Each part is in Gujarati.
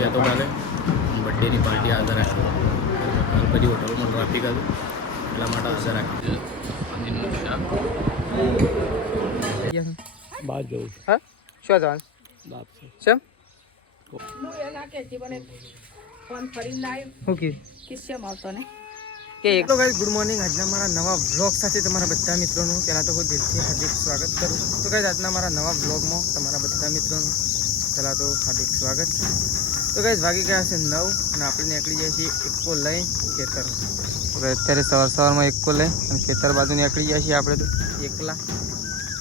બર્થડે હતો કાલે. બર્થડેની પાર્ટી હાજર રાખી. કાલ બધી હોટલમાં ટ્રાફિક હતું એટલા માટે હાજર રાખી. બાદ જવું. હા શું જવાનું બાપ છે કેમ હેલો ગાઈસ, ગુડ મોર્નિંગ. આજના મારા નવા વ્લોગ સાથે તમારા બધા મિત્રોનું પહેલાં તો હું દિલથી હાર્દિક સ્વાગત કરું. તો ગાઈસ, આજના મારા નવા વ્લોગમાં તમારા બધા મિત્રોનું પહેલાં તો હાર્દિક સ્વાગત છે. તો ગાઈસ, વાગી ગયા છે 9 અને આપણે નીકળી જઈએ છીએ એકો લઈ ખેતરમાં. તો ગાઈસ, અત્યારે સવારમાં એકો લઈ અને ખેતર બાજુ નીકળી જાય છીએ આપણે તો એકલા.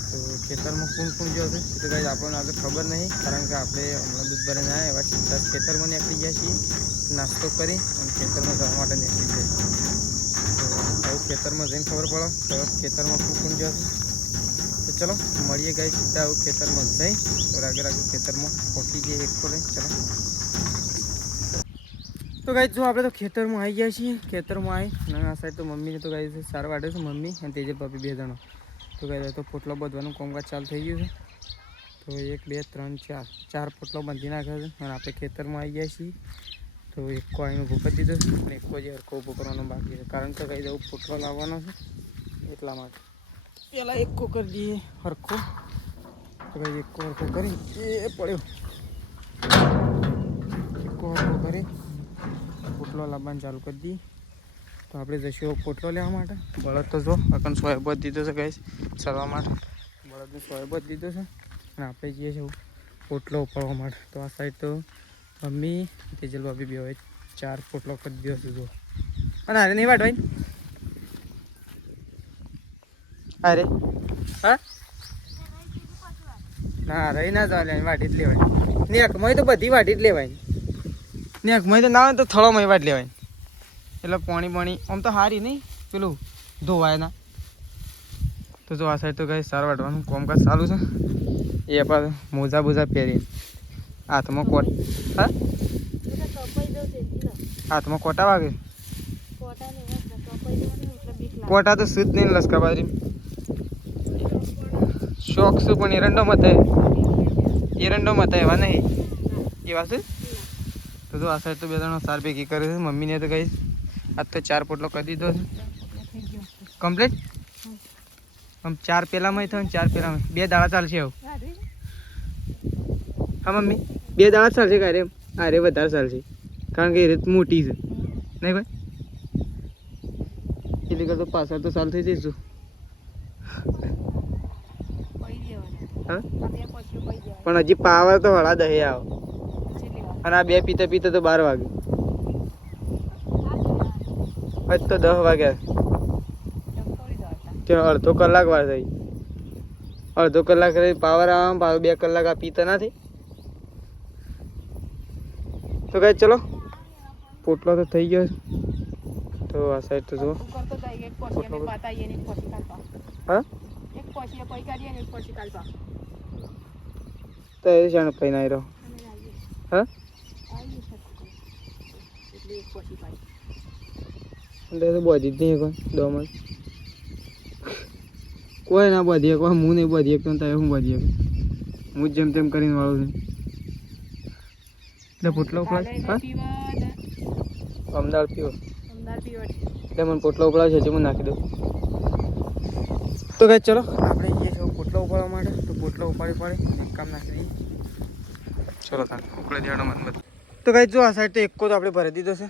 તો ખેતરમાં કોણ કોણ ગયો છે તો ગાઈસ આપણને આજે ખબર નહીં, કારણ કે આપણે હમણાં દૂધ ભરીને આવ્યા એવા સીધા ખેતરમાં નીકળી ગયા છીએ. નાસ્તો કરી અને ખેતરમાં જવા માટે નીકળી જાય. તો આવું ખેતરમાં જઈને ખબર પડે તો ખેતરમાં કોણ કોણ ગયો છે. તો ચલો મળીએ ગાઈસ સીધા આવું ખેતરમાં જઈ. તો રાગે ખેતરમાં પહોંચી જઈએ એકો લઈ. ચલો તો ગાઈસ, જો આપણે તો ખેતરમાં આવી ગયા છીએ. ખેતરમાં આવી અને આ સાઈડ તો મમ્મીને તો ગાઈસ સાર વાટે છે, મમ્મી અને તેજલ ભાભી 2 જણા. તો ગાઈસ તો પોટલો બાંધવાનું કામકાજ ચાલુ થઈ ગયું છે. તો 1 2 3 4 પોટલો બાંધી નાખ્યા છે અને આપણે ખેતરમાં આવી ગયા છીએ. તો એકો આવીને ઊભો કરી દીધો છે અને એકો જે હરખો ઊભો કરવાનો બાકી છે, કારણ કે ગાઈસ એવું પોટલો લાવવાનો છે એટલા માટે પહેલાં એકો કરી દઈએ હરખો. તો ગાઈસ એકો હરખો કરી એ પડ્યો એકો હરખો કરી પોટલો લાવવાનું ચાલુ કરી દઈએ. તો આપણે જઈશું પોટલો લેવા માટે. બળદ તો જો અકન સોય બધ દીધો છે ગાઈસ ચરવા માટે. બળદને સોય બધ દીધો છે અને આપણે જઈએ છીએ પોટલો ઉપાડવા માટે. તો આ સાઈડ તો મમ્મી તેજલ ભાભી બી હવે 4 પોટલો કરી દીધો છે જો. અને અરે નહીં વાટવાય અરે હા ના રહી ના ચાલે વાટી જ લેવાય. નેકમાં તો બધી વાટી જ લેવાય. નેકમાં તો ના હોય તો થળોમાં વાટ લેવાય. એટલે પાણી આમ તો સારી નહીં પેલું ધોવાય ના. તો જો આ સાઈડ તો ગાઈસ સાર વાટવાનું કામકાજ ચાલુ છે. એ આપણે મોજા બોજા પહેરી હાથમાં કોટ હા હાથમાં કોટા વાગે. કોટા તો શુદ્ધ નહીં લસકા બાજરી શોખ શું પણ એરંડો મત એવા નહીં એવા છે. તો જો આ સાઈડ તો 2 જણા સાર ભેગી કરે છે. મમ્મીને તો ગાઈસ આજ તો 4 પોટલો કરી દીધો છે કમ્પ્લીટ. આમ 4 પેલામાં થયો ને 4 પેલામાં 2 દાડા ચાલશે એવું. હા મમ્મી 2 દાડા ચાલશે કારે અરે વધારે ચાલશે, કારણ કે એ રીત મોટી છે નહીં ભાઈ. એટલે કરતો પાછળ તો ચાલુ થઈ જઈશું. હા પણ હજી પાવર તો હળા દહે આવો અને આ 2 પીતા પીતા તો 12 વાગે. આજ તો 10 વાગ્યા. ત્યાં અડધો કલાક વાર થઈ. અડધો કલાક પાવર આવવામાં પાછો 2 કલાક આ પીતા નથી. તો કઈ ચલો પોટલો તો થઈ ગયો. તો આ સાઈડ તો જુઓ હા તો એ જાણ પૈ ના રહ્યો હા બધી જ નહીં કોઈ દોમાં કોઈ ના બધી કોઈ હું નહીં બધી એક તો હું બધી એક હું જ જેમ તેમ કરીને વાળું છું. એટલે પોટલો ઉપડાવ હા અમદાવાદ પીવો એટલે મને પોટલો ઉપડાવ છે હું નાખી દઉં. તો કઈ ચલો આપણે જઈએ છીએ પોટલો ઉપાડવા માટે. તો પોટલો ઉપાડી એક કામ નાખી દઈએ. ચલો તાર ઉપડે દેવાનો મન બધું. તો ગાઈસ જો આ સાઈડ તો એકો તો આપણે ભરી દીધો છે.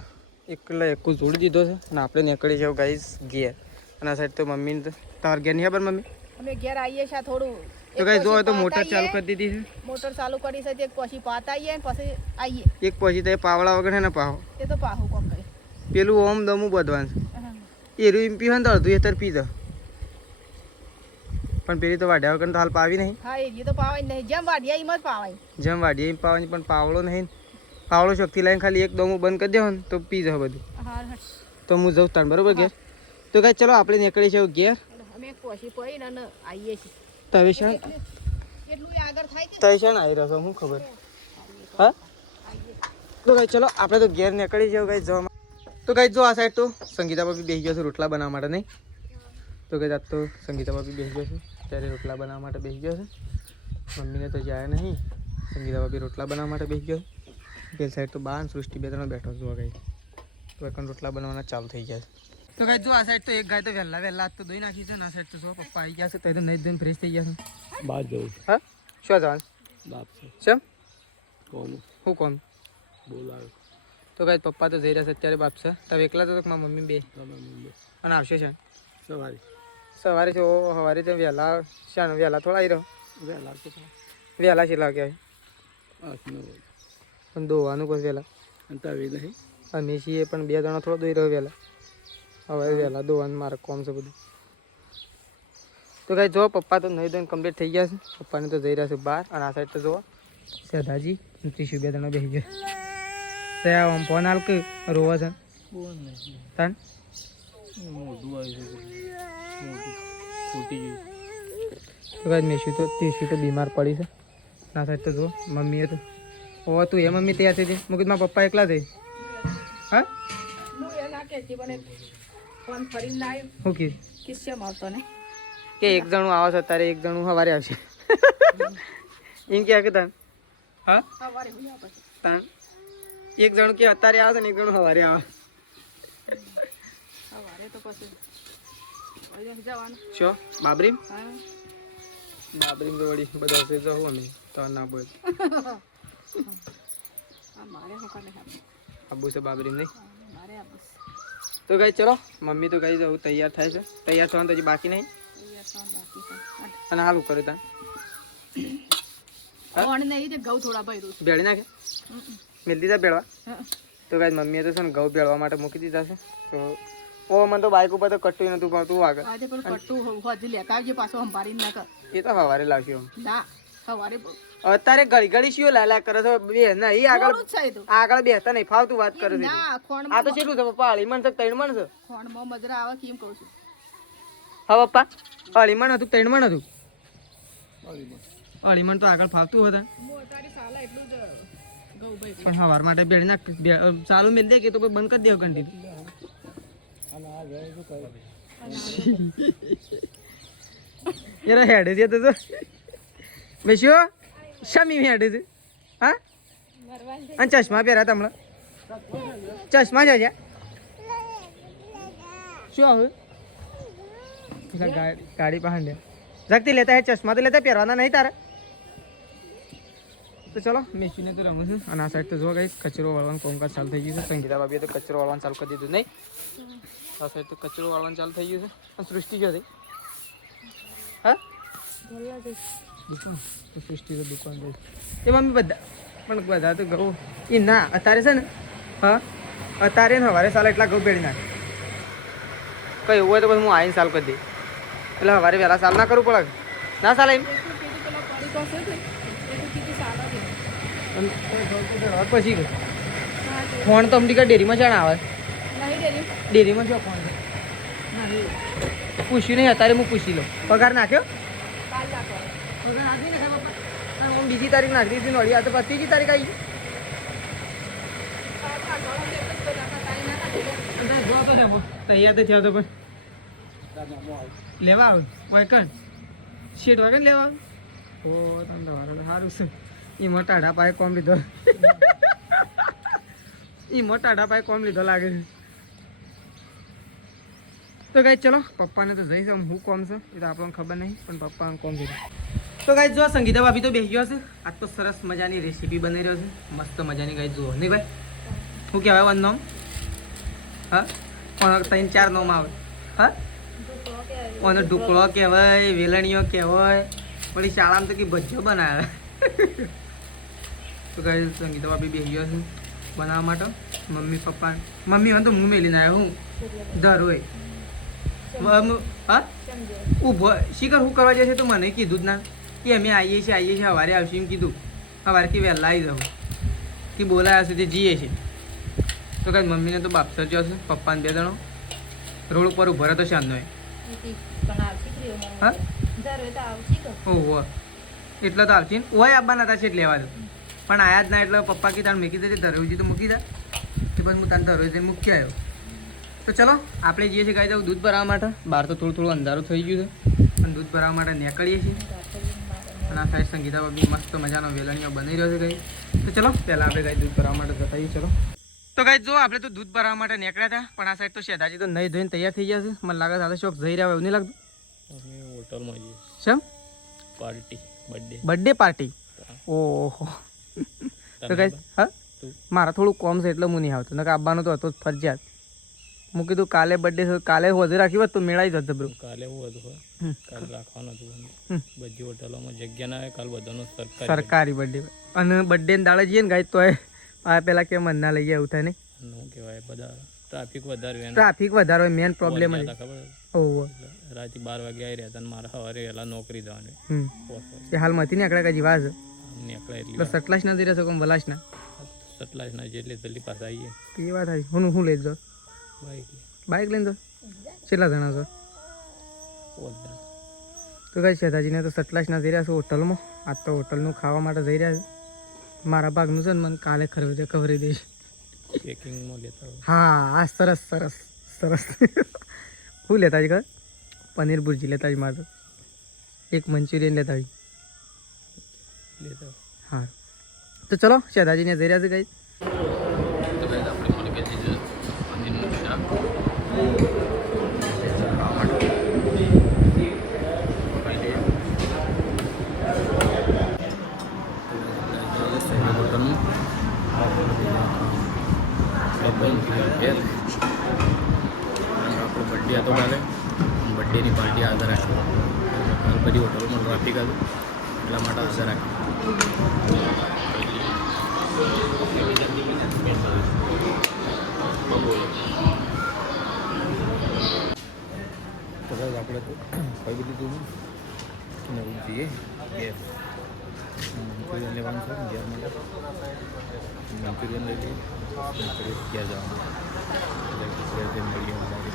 એકો જોડી દીધો છે અને આપણે નીકળી જાવ ગાઈસ ઘેર. અને આ સાઈડ તો મમ્મીને તો તમારે ઘેર નહીં ખબર મમ્મી અમે ઘેર આવીએ છીએ થોડું. તો ગાઈસ જો તો મોટર ચાલુ કરી દીધી છે. મોટર ચાલુ કરી છે એક પછી પાત આવીએ ને પછી આવીએ એક પછી તો પાવડા વગર છે ને પાહો એ તો પાહું કોક કરે પેલું ઓમ દમું બધવાનું છે એ રૂમ પીવે ને તો અડધું એતર પી દો. પણ પેલી તો વાઢ્યા વગર તો હાલ પાવી નહીં. હા એ તો પાવાય નહીં. જેમ વાઢિયા એમ જ પાવાય. જેમ વાઢીએ એમ પાવાની, પણ પાવડો નહીં. પાવડો શક્તિ લઈને ખાલી એક દમું બંધ કરી દેવો ને તો પી જાવ બધું. તો હું જઉં તાણ બરોબર ઘેર. તો કાંઈ ચલો આપણે નીકળી જાવ ઘેર. અમે પછી પડીને અને આવીએ છીએ. તમે શાણ એટલું આગળ થાય કે તમે શાણ આવી રહ્યો છો શું ખબર હા. તો કાંઈ ચલો આપણે તો ઘેર નીકળી જાવ કાંઈ જવામાં. તો કાંઈ જો આ સાઈડ તો સંગીતા ભાભી બેસી ગયો છે રોટલા બનાવવા માટે નહીં. તો કાંઈ આજ તો સંગીતા ભાભી બેસી ગયો છે ત્યારે રોટલા બનાવવા માટે બેસી ગયો છે. મમ્મીને તો જાય નહીં. સંગીતા ભાભી રોટલા બનાવવા માટે બેસી ગયો. પેલી સાઈડ તો બાર સૃષ્ટિ 2-3 બેઠો જોવા ગઈ તો એકન રોટલા બનાવવાના ચાલુ થઈ ગયા છે તો ગાય જો આ સાઈડ તો એક ગાય તો વહેલા આજ તો દોઈ નાખી છે ને આ સાઈડ તો જો પપ્પા આવી ગયા છે તો નહીં ધોઈને ફ્રેશ થઈ ગયા છે બહાર જવું હા શું જવાનું બાપ છે શું કોણ કોમ બોલાવે તો ગાય પપ્પા તો જઈ રહ્યા છે અત્યારે બાપ છે તો એકલા તો મારા મમ્મી બે અને આવશે છે સવારે જો સવારે તો વહેલા શાન વહેલા થોડા આવી રહ્યો વહેલા છે લાગ્યા પણ દોવાનું કોઈ વહેલા નહીં અમે છીએ પણ 2 જણા થોડો દોઈ રહ્યો વહેલા હવે વહેલા દોવાનું મારે કોમ છે બધું તો કાંઈ જો પપ્પા તો નહીં ધોઈને કમ્પ્લીટ થઈ ગયા છે પપ્પાને તો જઈ રહ્યા છે બહાર અને આ સાઈડ તો જુઓ સદાજી ત્રીસું 2 જણા બેસી ગયા ત્યાં આમ ફોન હાલ કે રોવા છે તાન મોઢું આવી મોઢું ફૂટી ગયું તો કાંઈ મેસી તો ત્રીસું તો બીમાર પડી છે આ સાઈડ તો જુઓ મમ્મીએ તો ઓ તું એ મમ્મી ત્યાં હતી મૂકી મારા પપ્પા એકલા થઈ હા હું એના કહેતી મને ફોન ફરીને ના આવ્યો શું કીધું કિસ્સામાં આવતો ને કે એક જણું આવે છે તારે એક જણું સવારે આવશે એમ ક્યાં કે તાન હા સવારે હું આવે પછી તાન એક જણું કે અત્યારે આવે છે ને એક જણું સવારે આવે સવારે તો પછી જવાનું શું બાબરી હા બાબરી તો વળી બધા છે જવું અમે તો ના બોલ મારે હું કાને આબુ છે બાબરી નહીં મારે આપીશ તો ગઈ ચલો મમ્મી તો ગઈ જવું તૈયાર થાય છે તૈયાર થવાનું તો હજી બાકી નહીં બાકી છે અને હાલું કર્યું તાન કોણ નહીં તે ઘઉં થોડા ભર્યું છે ભેળી નાખે મેળ દીધા ભેળવા હા તો કાંઈ મમ્મીએ તો છે ને ઘઉં ભેળવા માટે મૂકી દીધા છે તો ઓ મને તો બાઇક ઉપર તો કટ્ટું નતું ભાવતું આગળ આજે પેલું કટ્ટું હજી લેતા આવજે પાછો સંભાળીને ના કર એ તો સવારે લાવશે આમ ના સવારે અત્યારે ઘડી ઘડી શું લાલા કરે છે બે નહીં આગળ થોડું જ છે એ તો આગળ બેસતા નહીં ફાવતું વાત કરે છે ના આ તો ખોણમાં કેટલું છે પપ્પા અળીમણ છે 3 મણ છે ખોણમાં મજરા આવે કેમ કહું છું હા પપ્પા અળીમણ હતું 3 મણ હતું અળીમણ તો આગળ ફાવતું હતા મોટારી સાલા એટલું જ ઘઉં ભાઈ પણ સવાર માટે બેડી નાખ ચાલુ મેળ દે કે તો પછી બંધ કરી દેવો કંટી યાર હેડે છે તો બેસ્યો શમી હેડે છે હા અને ચશ્મા પહેર્યા તમને ચશ્મા છે શું હવે ગાડી પાસે જગતી લેતા હે ચશ્મા તો લેતા પહેરવાના નહીં તારે તો ચલો મેસીને તો રમું છું અને આ સાઈડ તો જો ગઈ કચરો વાળવાનું કામકાજ ચાલુ થઈ ગયું છે સંગીતા ભાભીએ તો કચરો વાળવાનું ચાલુ કરી દીધું નહીં આ સાઈડ તો કચરો વાળવાનું ચાલુ થઈ ગયું છે અને સૃષ્ટિ જો થઈ હા દુકાન તો સૃષ્ટિ તો દુકાન જઈ એ મમ્મી બધા પણ બધા તો ઘઉં એ ના અત્યારે છે ને હા અત્યારે ને સવારે સાલ એટલા ઘઉં ભેળી નાખે કંઈ એવું હોય તો પછી હું આવીને સાલ કરી દઈ એટલે સવારે વહેલા સાલ ના કરવું પડે ના સાલ એમ પછી ફોન તો અમરીકા ડેરીમાં છે ને આવે ડેરીમાં જો ફોન છે પૂછ્યું નહીં અત્યારે હું પૂછી લઉં પગાર નાખ્યો પગાર નાખી ને પપ્પા બીજી તારીખ નાખી દીધી નોડી આ તો ત્રીજી તારીખ આવી તૈયાર તો થયો તો પણ લેવા આવું વાયકન શેઠ વાગે લેવા આવું ઓ તમને સારું છે એ મોટા ઢાપાએ કોમ લીધો એ મોટા ઢાપાએ કોમ લીધો લાગે છે તો ગાઈ ચલો પપ્પાને તો જઈશ હું કોમ છે એ તો આપણને ખબર નહીં પણ પપ્પા કોમ છે તો ગાઈ જો સંગીતા ભાભી તો બેસી ગયો છે આજ તો સરસ મજાની રેસીપી બનાવી રહ્યો છે મસ્ત મજાની ગાઈ જુઓ નહીં ભાઈ શું કહેવાય વન નોમ હા પણ 3-4 નોમ આવે હા ઓનો ઢુકળો કહેવાય વેલણીઓ કહેવાય વળી શાળામાં તો કે ભજીયો બનાવે તો કઈ સંગીતા ભાભી બેસી ગયો છે બનાવવા માટે મમ્મી પપ્પા મમ્મી હોય તો હું મેલીને આવ્યો હું દર હોય હા ઊભો શીખર શું કરવા જશે તો મને કીધું જ ના કે અમે આવીએ છીએ સવારે આવશે એમ કીધું સવારે કે વહેલા આવી જાઉં કે બોલાયા છે તે જઈએ છીએ તો કઈ મમ્મીને તો બાપસર જો છે પપ્પાને 2 જણો રોડ ઉપર ઉભો રહ્યો તો શાંતનો હા ઓહો એટલે તો આવશે ઓય આવવાના હતા છે એટલે લેવા દો પણ આયા જ ના એટલે પપ્પા કીધા મેં કીધું ધરોજી તો મૂકી દા કે પછી હું તને ધરોજી મૂકી આવ્યો તો ચલો આપણે જઈએ છીએ ગાઈ જાઉં દૂધ ભરાવવા માટે બહાર તો થોડું અંધારું થઈ ગયું છે અને દૂધ ભરાવવા માટે નીકળીએ છીએ અને આ સાઈડ સંગીતા ભાભી મસ્ત મજાનો વેલણીઓ બની રહ્યો છે ગઈ તો તો ચલો પહેલાં આપણે ગાય દૂધ ભરવા માટે જતા આવીએ. ચલો તો ગાય જો આપણે તો દૂધ ભરવા માટે નીકળ્યા હતા, પણ આ સાઈડ તો શેઠાજી તો નહીં ધોઈને તૈયાર થઈ ગયા છે. મને લાગે સાથે શોખ જઈ રહ્યા હોય એવું નહીં લાગતું? અમે હોટલમાં જઈએ શેમ? Party birthday party. ઓહો. તો ગાય હા મારા થોડું કોમ છે એટલે હું નહીં આવતો, નકર આવવાનું તો હતો જ ફરજિયાત. હું કીધું કાલે બર્થડે છે, કાલે હોજે રાખી હોત તો મેળાઈ જત બ્રો. કાલે એવું હતું કાલે રાખવાનું હતું. બધી હોટલોમાં જગ્યા ના આવે, કાલ બધાનો સરકારી બર્થડે અને બર્થડે ને દાડે જઈએ ને ગાય તો આ પેલા કે મન ના લઈએ એવું થાય ને. શું કહેવાય બધા ટ્રાફિક વધારે હોય મેન પ્રોબ્લેમ જ. ખબર ઓહો રાતે 12 વાગે આવી રહ્યા હતા અને મારે સવારે વહેલા નોકરી જવાની. એ હાલમાંથી ને આકડા કાજી વાજ નીકળે તો સટલાશ ના જઈ શકો વલાશ ના સટલાશ ના જેટલી જલ્દી પાછા આવીએ. એ વાત આવી. હું લઈ જાઉં બાઇક લઈને જાઉં. કેટલા જણા છો? તો કઈ શેઠાજીને તો સટલાશ ના જઈ રહ્યા છે હોટલમાં. આજ તો હોટલનું ખાવા માટે જઈ રહ્યા છે. મારા ભાગનું છે ને મને કાલે ખવડાવી દઈશ. પેકિંગમાં લેતા હા સરસ સરસ સરસ. શું લેતા ખબર? પનીર ભુરજી લેતા મારે તો. એક મંચુરિયન લેતા હા. તો ચલો શેઠાજીને જઈ રહ્યા છે કઈ. આપણો બર્થડે હતો કાલે, બર્થડેની પાર્ટી હાજર રાખી. કાલ બધી હોટલમાં ટ્રાફિક હતું એટલા માટે હાજર રાખી. તો બસ આપણે તો ખાઈ લીધું ને જઈએ ગેસ મંચુરિયન લેવાનું છે ગેસ માટે. મંચુરિયન લઈ લઈએ ઘેર જવાનું.